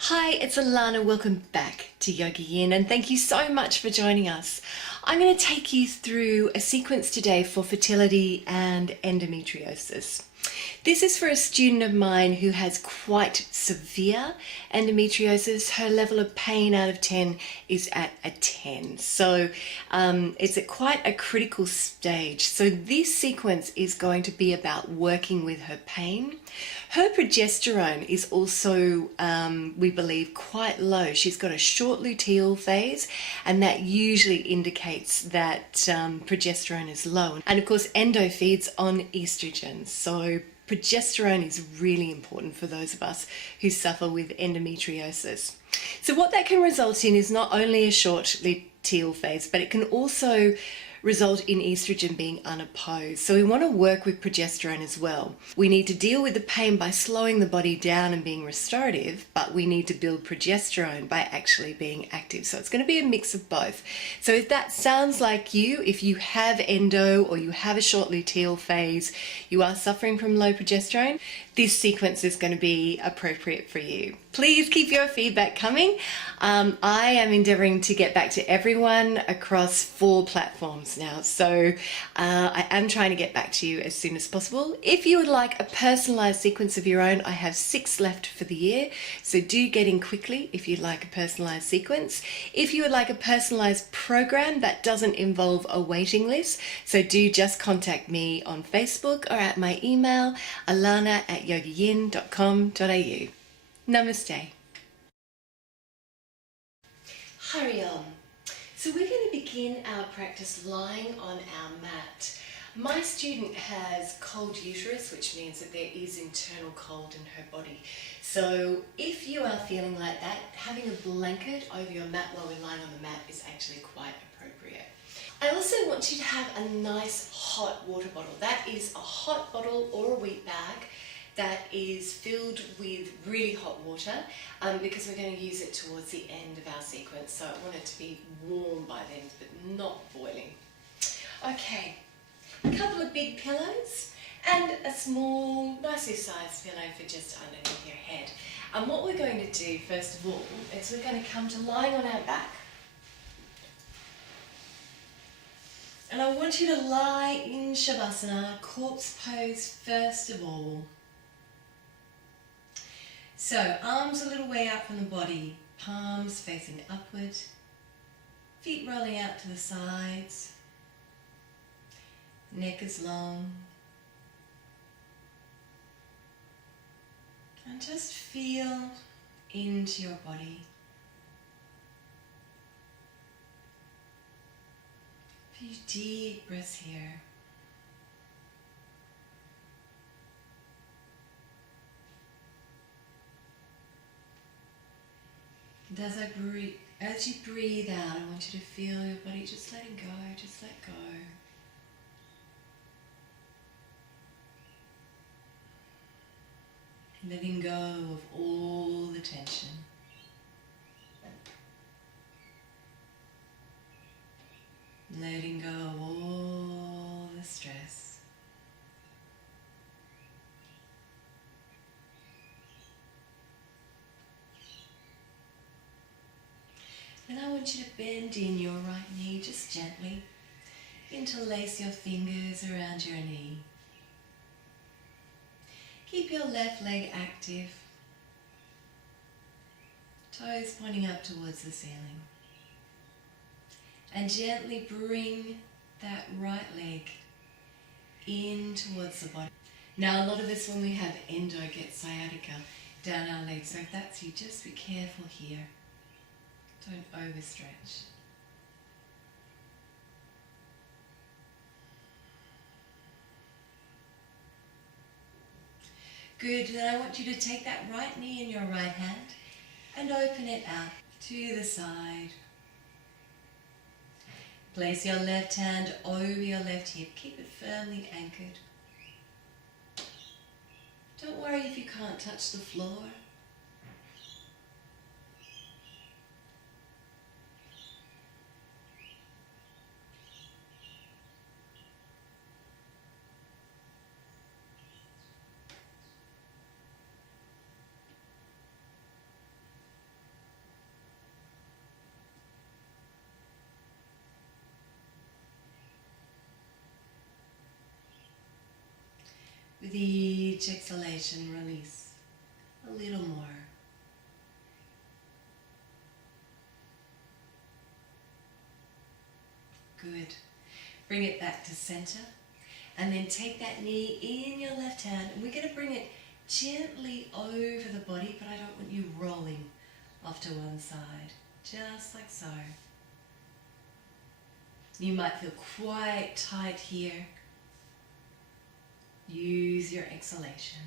Hi, it's Allannah. Welcome back to YogaYin, and thank you so much for joining us. I'm going to take you through a sequence today for fertility and endometriosis. This is for a student of mine who has quite severe endometriosis. Her level of pain out of 10 is at a 10. So it's at quite a critical stage. So this sequence is going to be about working with her pain. Her progesterone is also, we believe, quite low. She's got a short luteal phase, and that usually indicates that progesterone is low. And of course, endo feeds on estrogen. So progesterone is really important for those of us who suffer with endometriosis. So what that can result in is not only a short luteal phase, but it can also result in estrogen being unopposed. So we want to work with progesterone as well. We need to deal with the pain by slowing the body down and being restorative, but we need to build progesterone by actually being active. So it's going to be a mix of both. So if that sounds like you, if you have endo or you have a short luteal phase, you are suffering from low progesterone, this sequence is going to be appropriate for you. Please keep your feedback coming. I am endeavoring to get back to everyone across 4 platforms now. So I am trying to get back to you as soon as possible. If you would like a personalized sequence of your own, I have 6 left for the year. So do get in quickly if you'd like a personalized sequence. If you would like a personalized program that doesn't involve a waiting list, so do just contact me on Facebook or at my email, allannah@yogayin.com.au. Namaste. Hurry on. So we're going to begin our practice lying on our mat. My student has cold uterus, which means that there is internal cold in her body. So if you are feeling like that, having a blanket over your mat while we're lying on the mat is actually quite appropriate. I also want you to have a nice hot water bottle. That is a hot bottle or a wheat bag that is filled with really hot water because we're going to use it towards the end of our sequence. So I want it to be warm by then, but not boiling. Okay, a couple of big pillows and a small, nicely sized pillow for just underneath your head. And what we're going to do first of all is we're going to come to lying on our back. And I want you to lie in Shavasana, corpse pose first of all. So arms a little way out from the body, palms facing upward, feet rolling out to the sides, neck is long. And just feel into your body. A few deep breaths here. And as you breathe out, I want you to feel your body just letting go, just let go. Letting go of all the tension. Letting go of all the stress. And I want you to bend in your right knee just gently. Interlace your fingers around your knee. Keep your left leg active. Toes pointing up towards the ceiling. And gently bring that right leg in towards the body. Now a lot of us when we have endo get sciatica down our legs. So if that's you, just be careful here. Don't overstretch. Good, then I want you to take that right knee in your right hand and open it out to the side. Place your left hand over your left hip. Keep it firmly anchored. Don't worry if you can't touch the floor. With each exhalation, release a little more. Good. Bring it back to center. And then take that knee in your left hand. And we're going to bring it gently over the body, but I don't want you rolling off to one side. Just like so. You might feel quite tight here. Use your exhalation.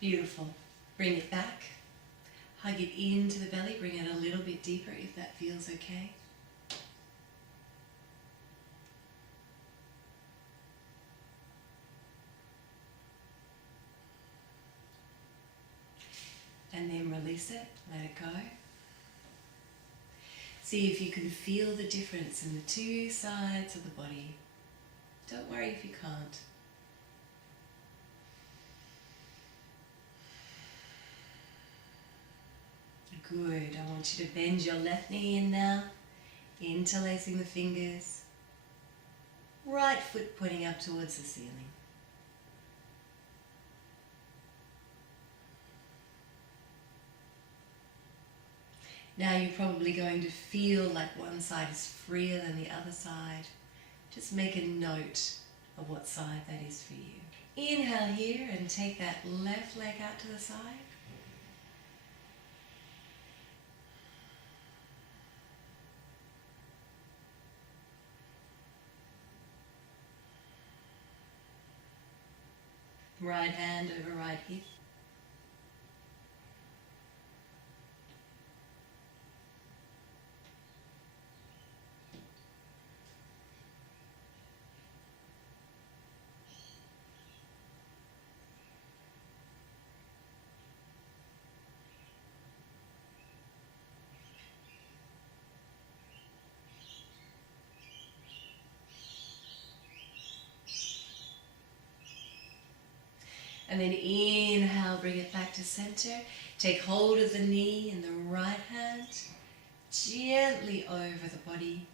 Beautiful. Bring it back. Hug it into the belly. Bring it a little bit deeper if that feels okay. And then release it. Let it go. See if you can feel the difference in the two sides of the body. Don't worry if you can't. Good. I want you to bend your left knee in now, interlacing the fingers, right foot pointing up towards the ceiling. Now you're probably going to feel like one side is freer than the other side. Just make a note of what side that is for you. Inhale here and take that left leg out to the side. Right hand over right hip. And then inhale, bring it back to center. Take hold of the knee in the right hand, gently over the body.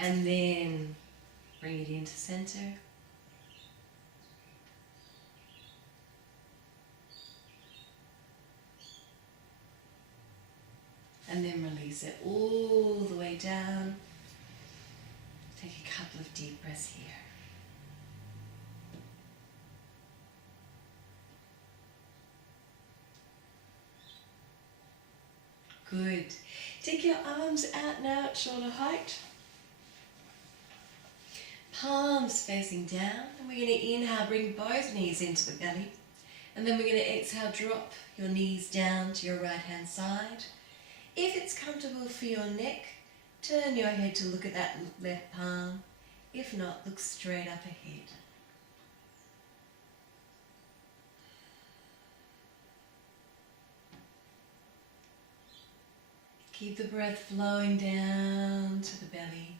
And then bring it into center. And then release it all the way down. Take a couple of deep breaths here. Good. Take your arms out now at shoulder height. Palms facing down. And we're going to inhale, bring both knees into the belly. And then we're going to exhale, drop your knees down to your right hand side. If it's comfortable for your neck, turn your head to look at that left palm. If not, look straight up ahead. Keep the breath flowing down to the belly.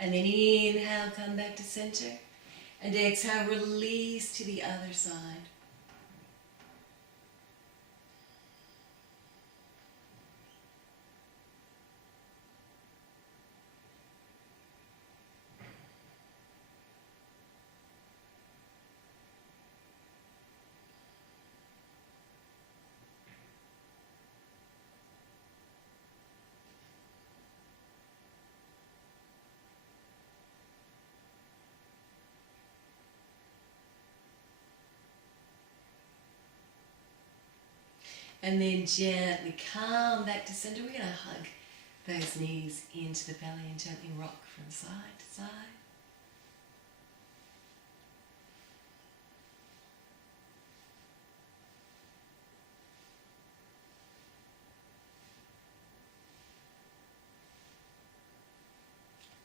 And then inhale, come back to center. And exhale, release to the other side. And then gently come back to center. We're going to hug those knees into the belly and gently rock from side to side.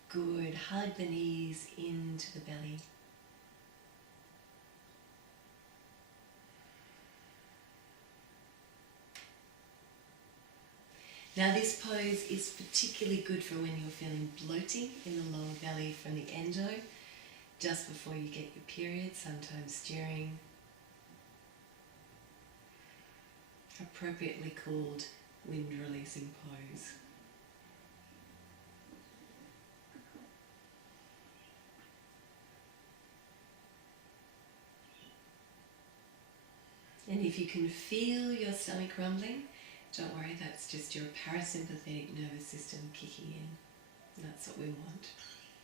Good. Hug the knees into the belly. Now this pose is particularly good for when you're feeling bloating in the lower belly from the endo, just before you get your period, sometimes during. Appropriately called wind releasing pose. And if you can feel your stomach rumbling, don't worry, that's just your parasympathetic nervous system kicking in. That's what we want.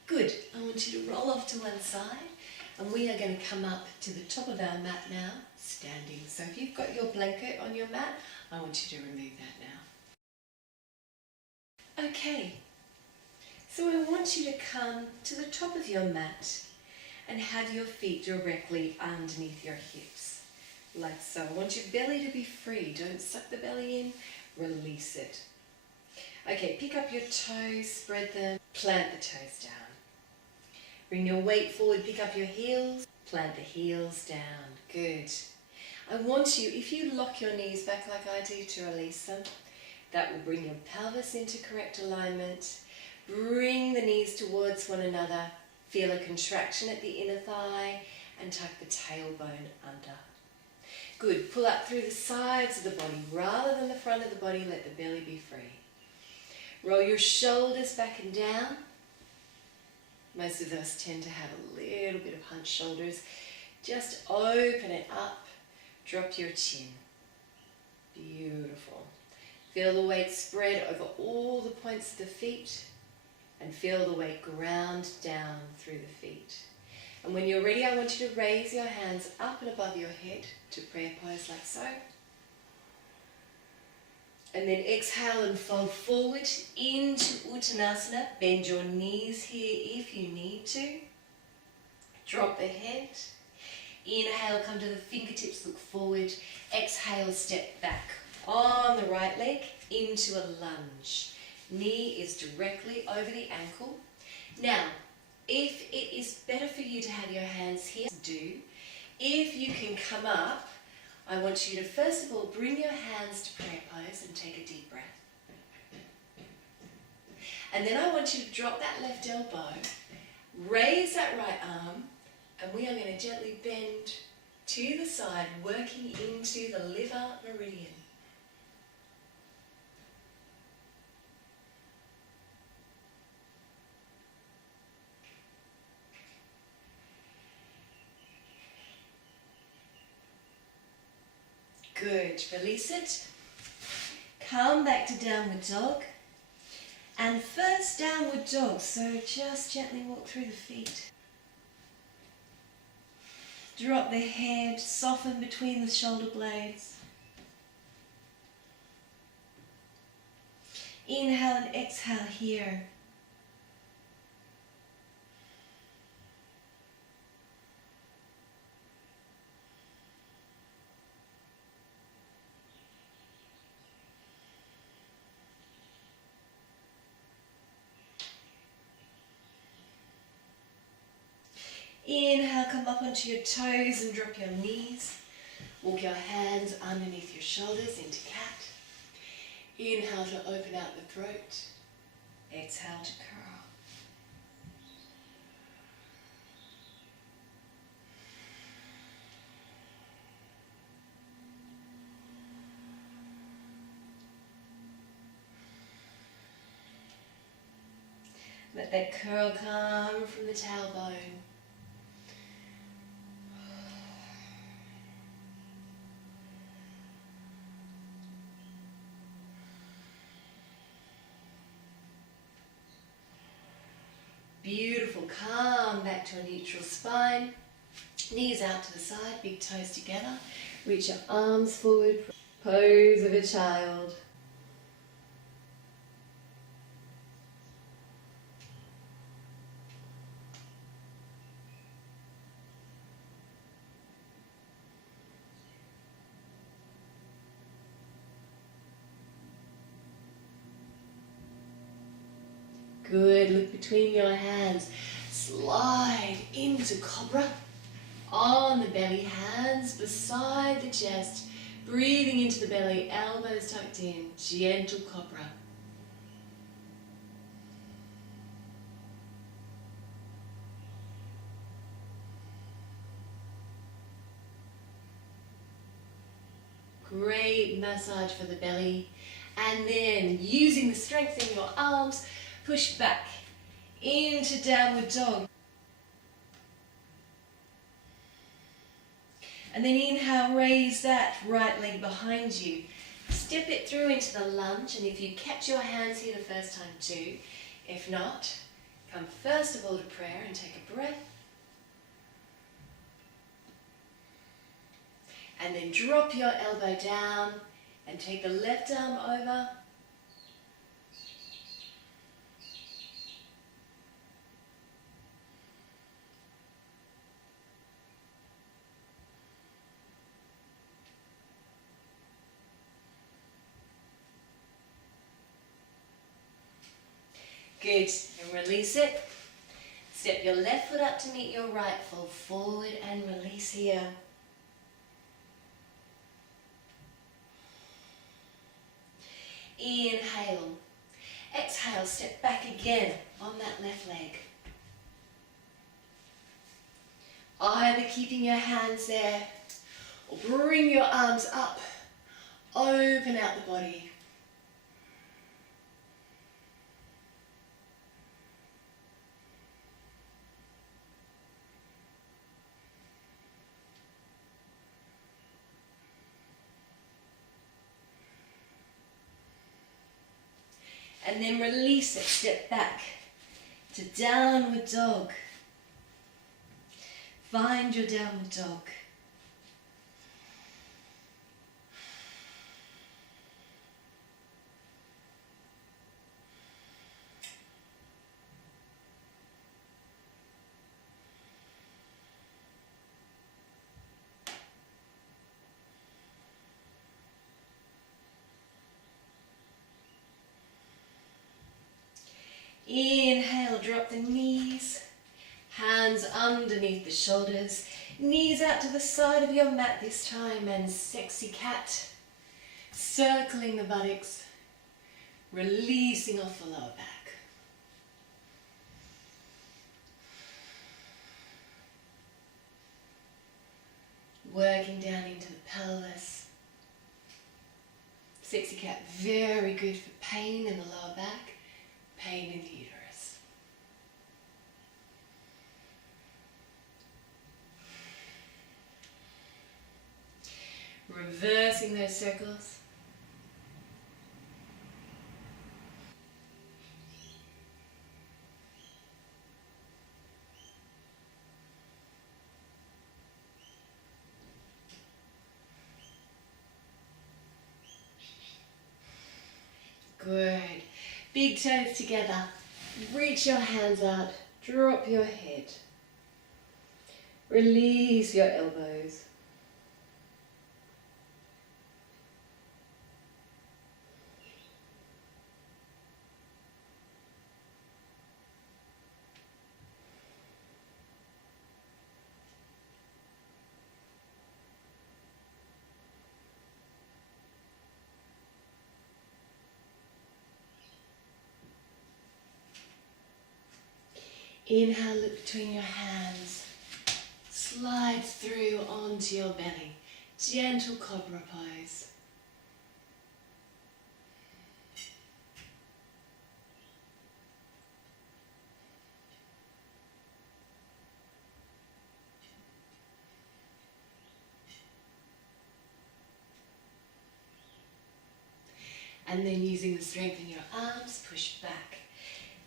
Good. I want you to roll off to one side, and we are going to come up to the top of our mat now, standing. So if you've got your blanket on your mat, I want you to remove that now. Okay. So I want you to come to the top of your mat and have your feet directly underneath your hips. Like so. I want your belly to be free. Don't suck the belly in. Release it. Okay, pick up your toes, spread them, plant the toes down. Bring your weight forward, pick up your heels, plant the heels down. Good. I want you, if you lock your knees back like I do, to release them. That will bring your pelvis into correct alignment. Bring the knees towards one another. Feel a contraction at the inner thigh and tuck the tailbone under. Good. Pull up through the sides of the body rather than the front of the body. Let the belly be free. Roll your shoulders back and down. Most of us tend to have a little bit of hunched shoulders. Just open it up. Drop your chin. Beautiful. Feel the weight spread over all the points of the feet and feel the weight ground down through the feet. And when you're ready, I want you to raise your hands up and above your head to prayer pose like so. And then exhale and fold forward into Uttanasana. Bend your knees here if you need to. Drop the head. Inhale, come to the fingertips, look forward. Exhale, step back on the right leg into a lunge. Knee is directly over the ankle. Now, if it is better for you to have your hands here, do. If you can come up, I want you to first of all bring your hands to prayer pose and take a deep breath. And then I want you to drop that left elbow, raise that right arm, and we are going to gently bend to the side, working into the liver meridian. Good. Release it. Come back to downward dog. And first downward dog, so just gently walk through the feet. Drop the head, soften between the shoulder blades. Inhale and exhale here. Inhale, come up onto your toes and drop your knees. Walk your hands underneath your shoulders into cat. Inhale to open out the throat. Exhale to curl. Let that curl come from the tailbone. Beautiful. Come back to a neutral spine. Knees out to the side, big toes together. Reach your arms forward. Pose of a child. Good, look between your hands. Slide into cobra. On the belly, hands beside the chest. Breathing into the belly, elbows tucked in, gentle cobra. Great massage for the belly. And then, using the strength in your arms, push back into downward dog. And then inhale, raise that right leg behind you. Step it through into the lunge, and if you kept your hands here the first time too, if not, come first of all to prayer and take a breath. And then drop your elbow down and take the left arm over. Good, and release it. Step your left foot up to meet your right, fall forward and release here. Inhale. Exhale, step back again on that left leg. Either keeping your hands there or bring your arms up. Open out the body. And then release it, step back to downward dog. Find your downward dog. Inhale, drop the knees, hands underneath the shoulders, knees out to the side of your mat this time, and sexy cat, circling the buttocks, releasing off the lower back. Working down into the pelvis. Sexy cat, very good for pain in the lower back. Pain in the uterus. Reversing those circles. Good. Big toes together. Reach your hands out. Drop your head. Release your elbows. Inhale, look between your hands. Slide through onto your belly. Gentle cobra pose. And then using the strength in your arms, push back.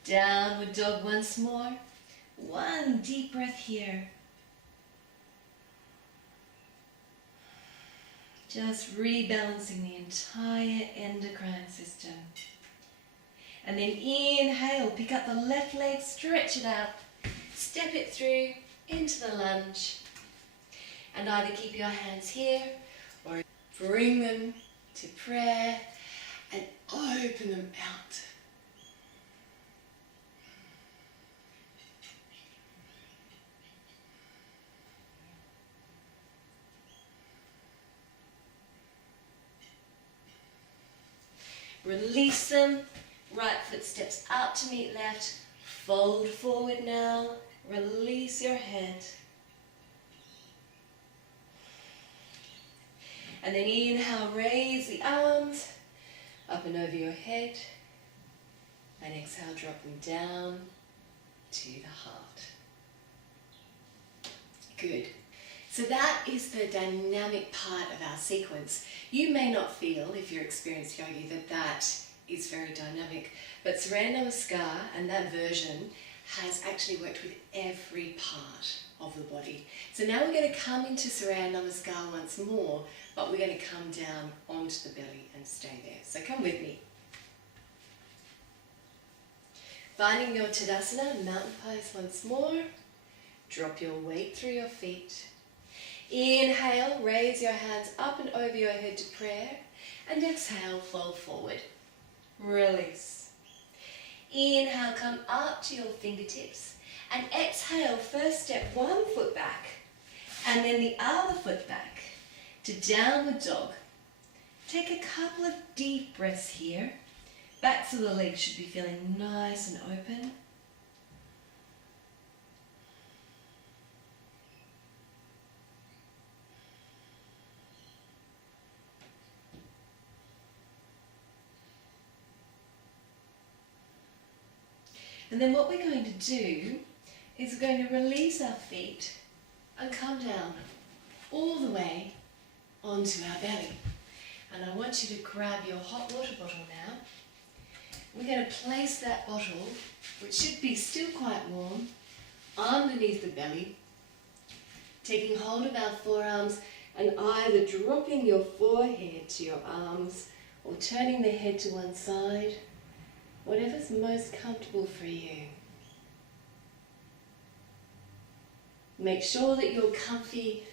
Downward dog once more. One deep breath here. Just rebalancing the entire endocrine system. And then inhale, pick up the left leg, stretch it out, step it through into the lunge. And either keep your hands here or bring them to prayer and open them out. Release them. Right foot steps out to meet left. Fold forward now. Release your head. And then inhale, raise the arms up and over your head. And exhale, drop them down to the heart. Good. So that is the dynamic part of our sequence. You may not feel, if you're experienced yogi, that is very dynamic, but Surya Namaskar and that version has actually worked with every part of the body. So now we're going to come into Surya Namaskar once more, but we're going to come down onto the belly and stay there. So come with me. Finding your Tadasana, mountain pose once more. Drop your weight through your feet. Inhale, raise your hands up and over your head to prayer. And exhale, fold forward. Release. Inhale, come up to your fingertips. And exhale, first step one foot back. And then the other foot back to downward dog. Take a couple of deep breaths here. Backs of the legs should be feeling nice and open. And then what we're going to do is we're going to release our feet and come down all the way onto our belly. And I want you to grab your hot water bottle now. We're going to place that bottle, which should be still quite warm, underneath the belly, taking hold of our forearms and either dropping your forehead to your arms or turning the head to one side, whatever's most comfortable for you. Make sure that you're comfy.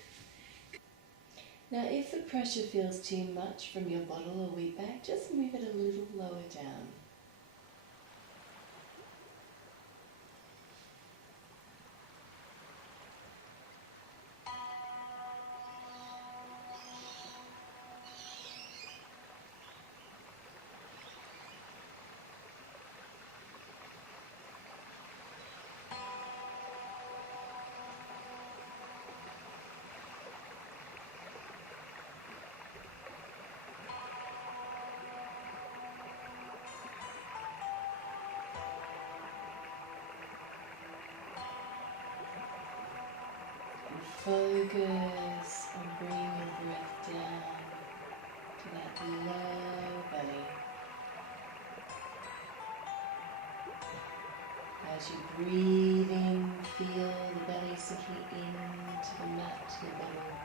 Now if the pressure feels too much from your bottle or wheat bag, just move it a little lower down. Focus on bringing your breath down to that low belly. As you breathe in, feel the belly sinking into the mat to the bottom.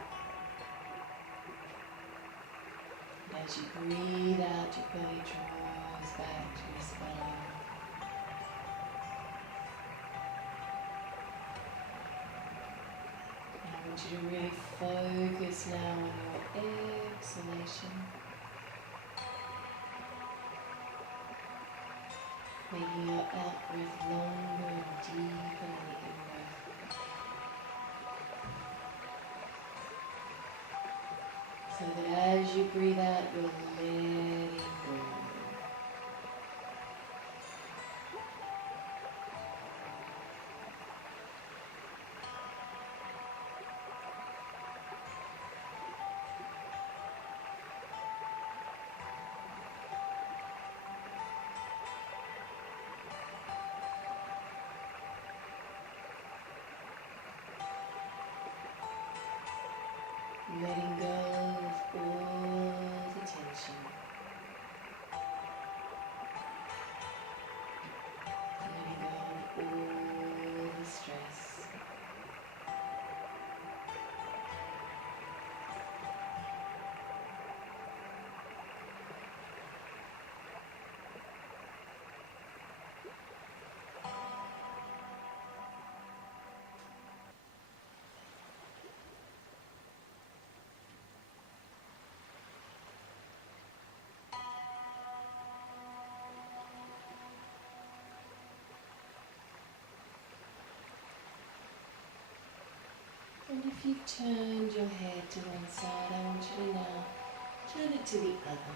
As you breathe out, your belly draws back to your spine. I want you to really focus now on your exhalation. Making your out breath longer and deeper than the in breath. So that as you breathe out, you're letting go. Letting go of all the tension. Letting go of all the stress. you've turned your head to one side, I want you to now turn it to the other.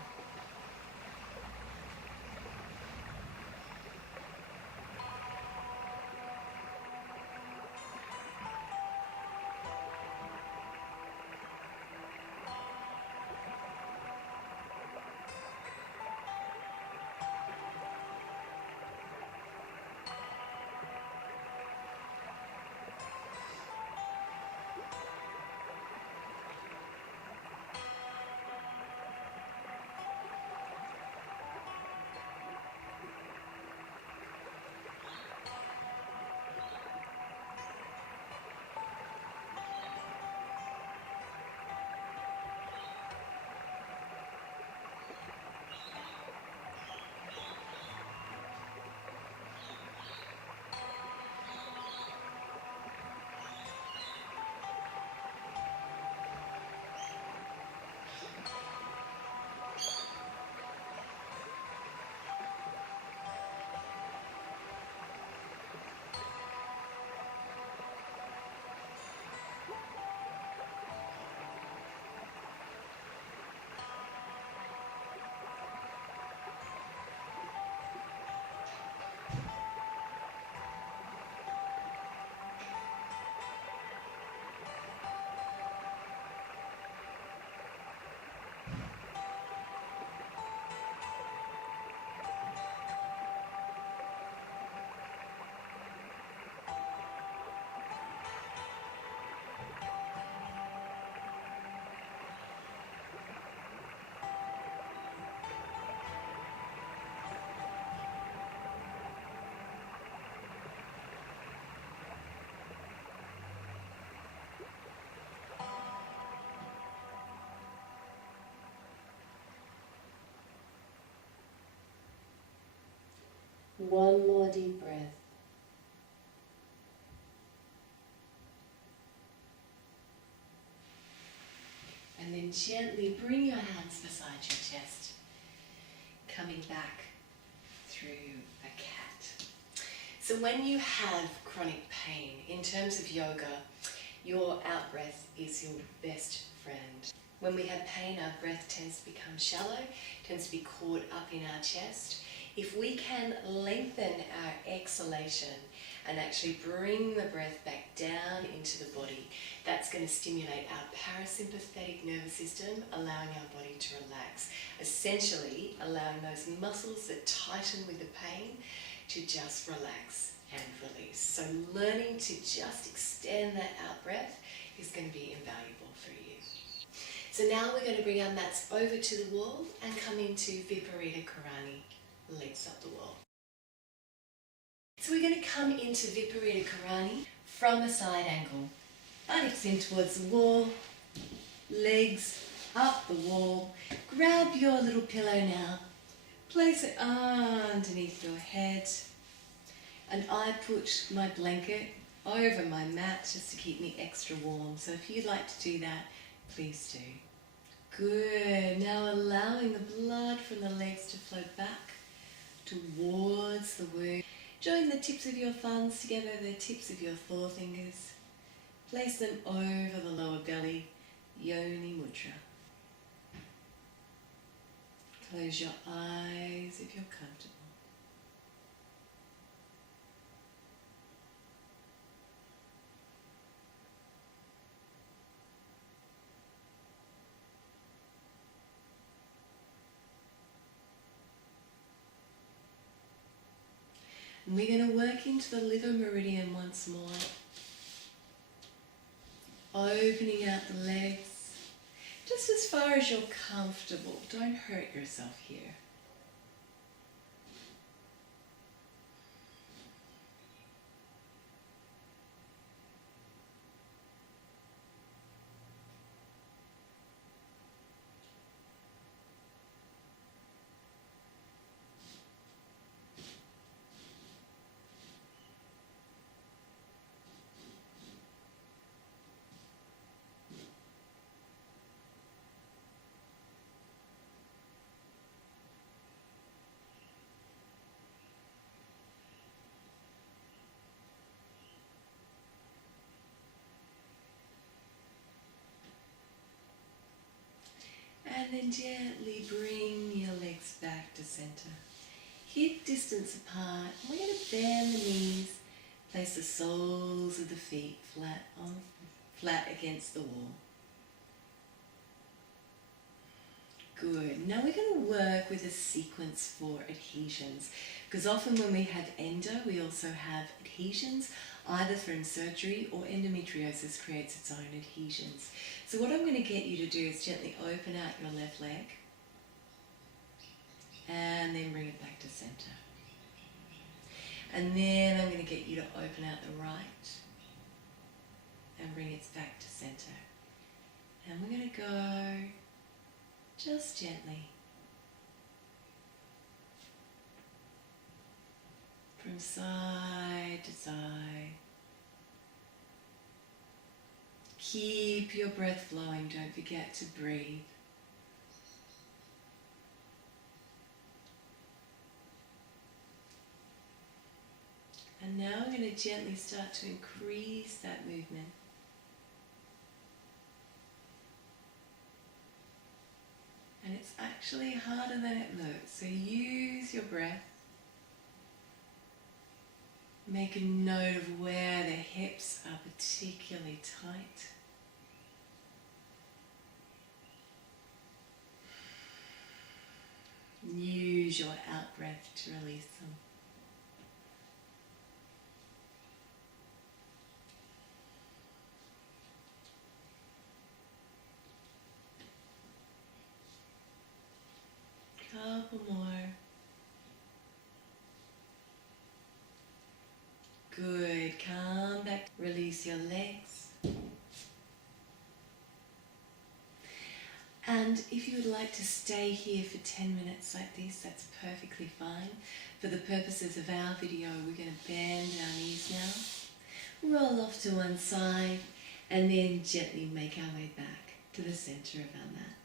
One more deep breath. And then gently bring your hands beside your chest, coming back through a cat. So when you have chronic pain, in terms of yoga, your out-breath is your best friend. When we have pain, our breath tends to become shallow, tends to be caught up in our chest. If we can lengthen our exhalation and actually bring the breath back down into the body, that's going to stimulate our parasympathetic nervous system, allowing our body to relax, essentially allowing those muscles that tighten with the pain to just relax and release. So learning to just extend that out breath is going to be invaluable for you. So now we're going to bring our mats over to the wall and come into Viparita Karani, legs up the wall. So we're going to come into Viparita Karani from a side angle. Buttocks in towards the wall, legs up the wall. Grab your little pillow now, place it underneath your head, and I put my blanket over my mat just to keep me extra warm. So if you'd like to do that, please do. Good. Now allowing the blood from the legs to flow back towards the wound. Join the tips of your thumbs together, the tips of your forefingers. Place them over the lower belly, Yoni Mudra. Close your eyes if you're comfortable. And we're going to work into the liver meridian once more. Opening out the legs, just as far as you're comfortable. Don't hurt yourself here. And then gently bring your legs back to center. Hip distance apart. We're going to bend the knees. Place the soles of the feet flat against the wall. Good. Now we're going to work with a sequence for adhesions, because often when we have endo, we also have adhesions, either from surgery or endometriosis creates its own adhesions. So what I'm going to get you to do is gently open out your left leg and then bring it back to center. And then I'm going to get you to open out the right and bring it back to center. And we're going to go just gently from side to side. Keep your breath flowing, don't forget to breathe. And now we're going to gently start to increase that movement. And it's actually harder than it looks, so use your breath. Make a note of where the hips are particularly tight. Use your out breath to release them. Couple more. Good. Come back. Release your legs. And if you would like to stay here for 10 minutes like this, that's perfectly fine. For the purposes of our video, we're going to bend our knees now, roll off to one side, and then gently make our way back to the center of our mat.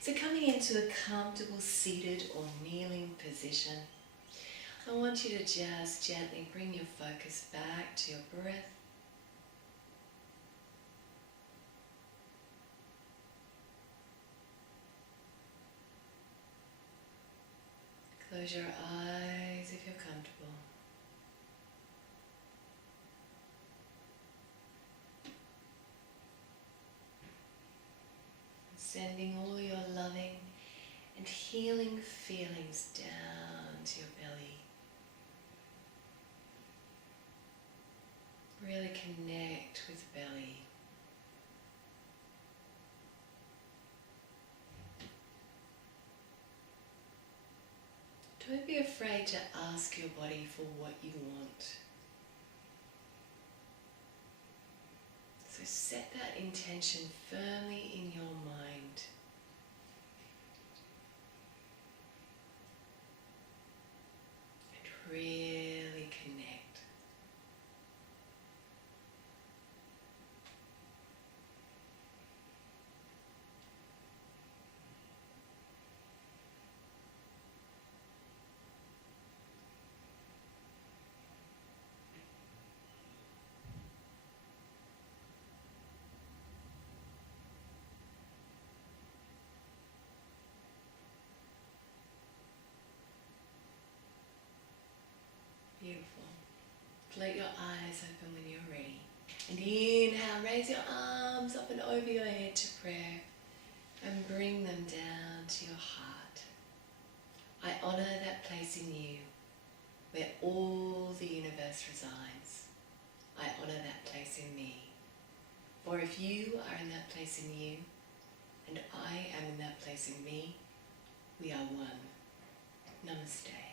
So coming into a comfortable seated or kneeling position, I want you to just gently bring your focus back to your breath. Close your eyes if you're comfortable. Sending all your loving and healing feelings down to your belly. Really connect with the belly. Don't be afraid to ask your body for what you want. So set that intention firmly in your mind. And really connect. Beautiful. Float your eyes open when you're ready. And inhale, raise your arms up and over your head to prayer and bring them down to your heart. I honour that place in you where all the universe resides. I honour that place in me. For if you are in that place in you and I am in that place in me, we are one. Namaste.